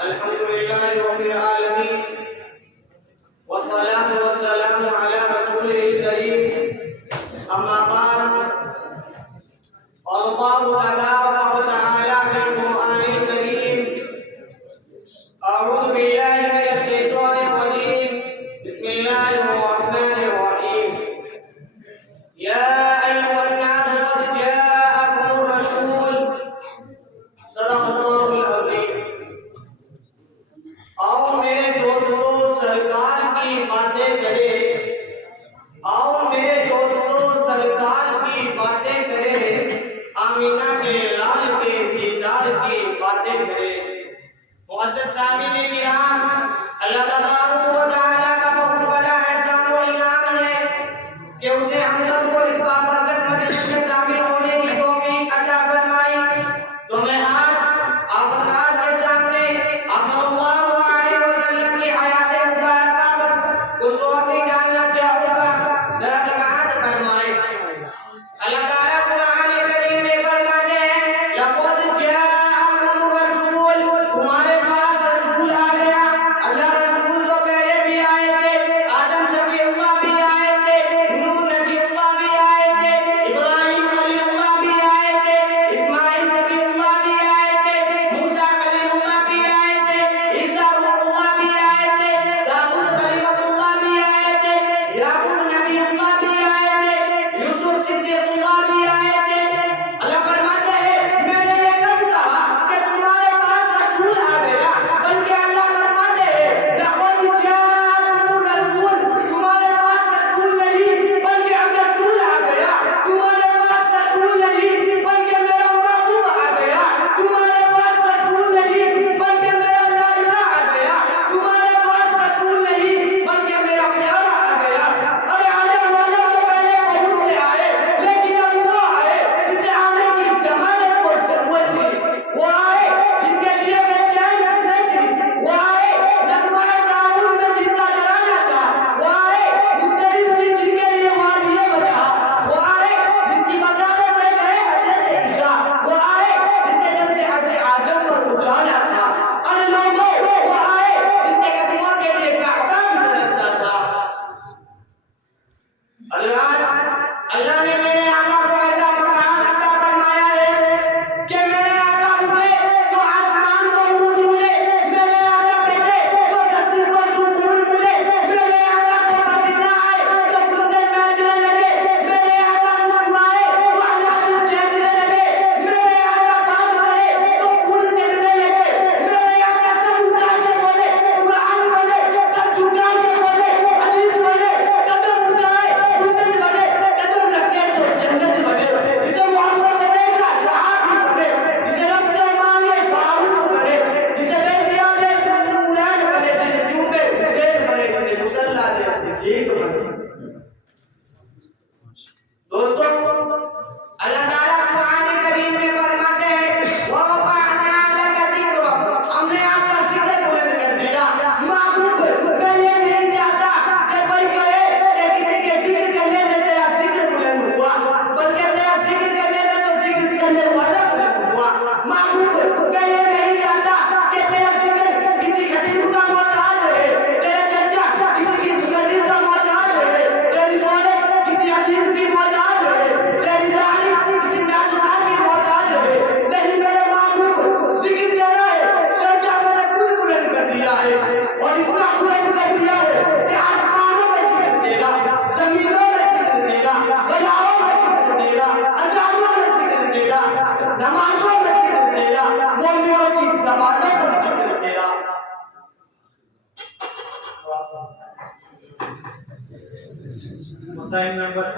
الحمد لله رب العالمين والصلاة والسلام على رسوله الكريم أما بعد قال الله تبارك وتعالى في القرآن الكريم أعوذ بالله من الشيطان الرجيم بسم الله الرحمن الرحيم يا أيها الناس قد جاءكم الرسول صدق الله العظيم اور میرے دوستوں سرکار کی باتیں کرے آمینہ کے لال کے دیدار کی باتیں کرے معزز سامعین کرام اللہ تبارک و تعالیٰ کا بہت بڑا احسان و انعام ہے کہ اس نے ہم سب کو اس بابرکت مجلس میں شامل ہونے کی توفیق عطا فرمائی تو میں آج آپ حضرات کے سامنے آپ صلی اللہ علیہ وسلم کی حیات مبارکہ پر کچھ روشنی ڈالنا چاہوں گا ذرا سماعت فرمائیں اللہ تعالیٰ قرآن کریم میں فرماتے ہیں لقد جاءکم الرسول تمہارے پاس رسول آ گیا اللہ رسول تو پہلے بھی آئے تھے آدم شفیع اللہ بھی آئے تھے نوح نبی اللہ بھی آئے تھے ابراہیم خلیل اللہ بھی آئے تھے اسماعیل نبی اللہ بھی آئے تھے موسیٰ کلیم اللہ بھی آئے تھے عیسیٰ روح اللہ بھی آئے تھے داؤد کلیم اللہ بھی آئے تھے یعقوب نبی اللہ بھی آئے تھے یوسف صدیق اللہ بھی آئے تھے اللہ فرماتے ہیں میں نے یہ کب کہا کہ تمہارے پاس رسول آ گیا بلکہ اللہ فرماتے ہیں لقد جاءکم الرسول تمہارے پاس رسول نہیں بلکہ اب رسول آ گیا تمہارے پاس رسول نہیں بلکہ میرا محبوب آ گیا تمہارے پاس رسول نہیں بلکہ میرا لاڈلا آ گیا تمہارے پاس رسول نہیں بلکہ میرا پیارا آ گیا ارے آنے والے تو پہلے بہت سے آئے لیکن اب وہ آئے جسے آنے کی زمانے کو ضرورت تھی وہ آئے جن کے لیے بے چین نہیں تھی وہ آئے نغمہ داؤد میں جن کا ڈرانا تھا وہ آئے مختلف تھی جن کے لیے وادی وجہ وہ آئے جن کی بغاوت کر گئے حضرت عیسیٰ وہ آئے جن کے دل سے حضرت اعظم پر اچھالا تھا ارے لوگوں وہ آئے جن کے قدموں کے لیے کعبہ بھی ترستا تھا حضرات اللہ نے میرے آقا کو ایسا مقام عطا فرمایا ہے کہ میرے آقا ہوئے تو آسمان کو نور ملے میرے آقا کہتے تو دھرتی کو سکون ملے میرے آقا کو پسینہ آئے تو غصے محلنے لگے میرے آقا مسکرائے تو اللہ دل چہکنے لگے میرے آقا بات کرے تو پھول چہکنے لگے میرے آقا سب اٹھا کے بولے قرآن بولے سب جھکا کے بولے حدیث بولے قدم اٹھائے سنت بنے قدم رکھے تو جنت بنے جسے محمد سے دیکھا صحابی بنے جسے رب سے مانگے فاروق بنے جسے بیٹیا دے نورین بنے جسے چومے حسین بنے جسے مصلی دے صدیق بنے دوستوں اللہ تعالیٰ قرآن کریم میں فرماتے ہیں وَرَفَعْنَا لَكَ ذِكْرَكَ ہم نے آپ کا ذکر بلند کر دیا محبوب میں یہ نہیں چاہتا کہ کوئی کہے کہ کسی کے ذکر کرنے سے تیرا ذکر بلند ہوا بلکہ تیرا ذکر کرنے سے تو ذکر کرنے والا بلند ہوا محبوب میں یہ نہیں چاہتا کہ تیرا ذکر کسی خطیب کا محتاج رہے تیرا چرچا کسی کی مقرر کا محتاج رہے تیری سوالت کسی عجیب کی محتاج رہے تیری داڑھی کسی ناخوان کی محتاج رہے نہیں میرے محبوب ذکر تیرا ہے چرچا میں نے خود بلند کر دیا ہے اور اتنا بلند کر دیا ہے کہ آسمانوں میں ذکر دے گا زمینوں میں ذکر دے گا بلاؤں میں ذکر دے گا اذانوں میں ذکر دے گا نمازوں میں ذکر دے گا مومنوں کی زبانوں پر ذکر دے گا مسائل نمبر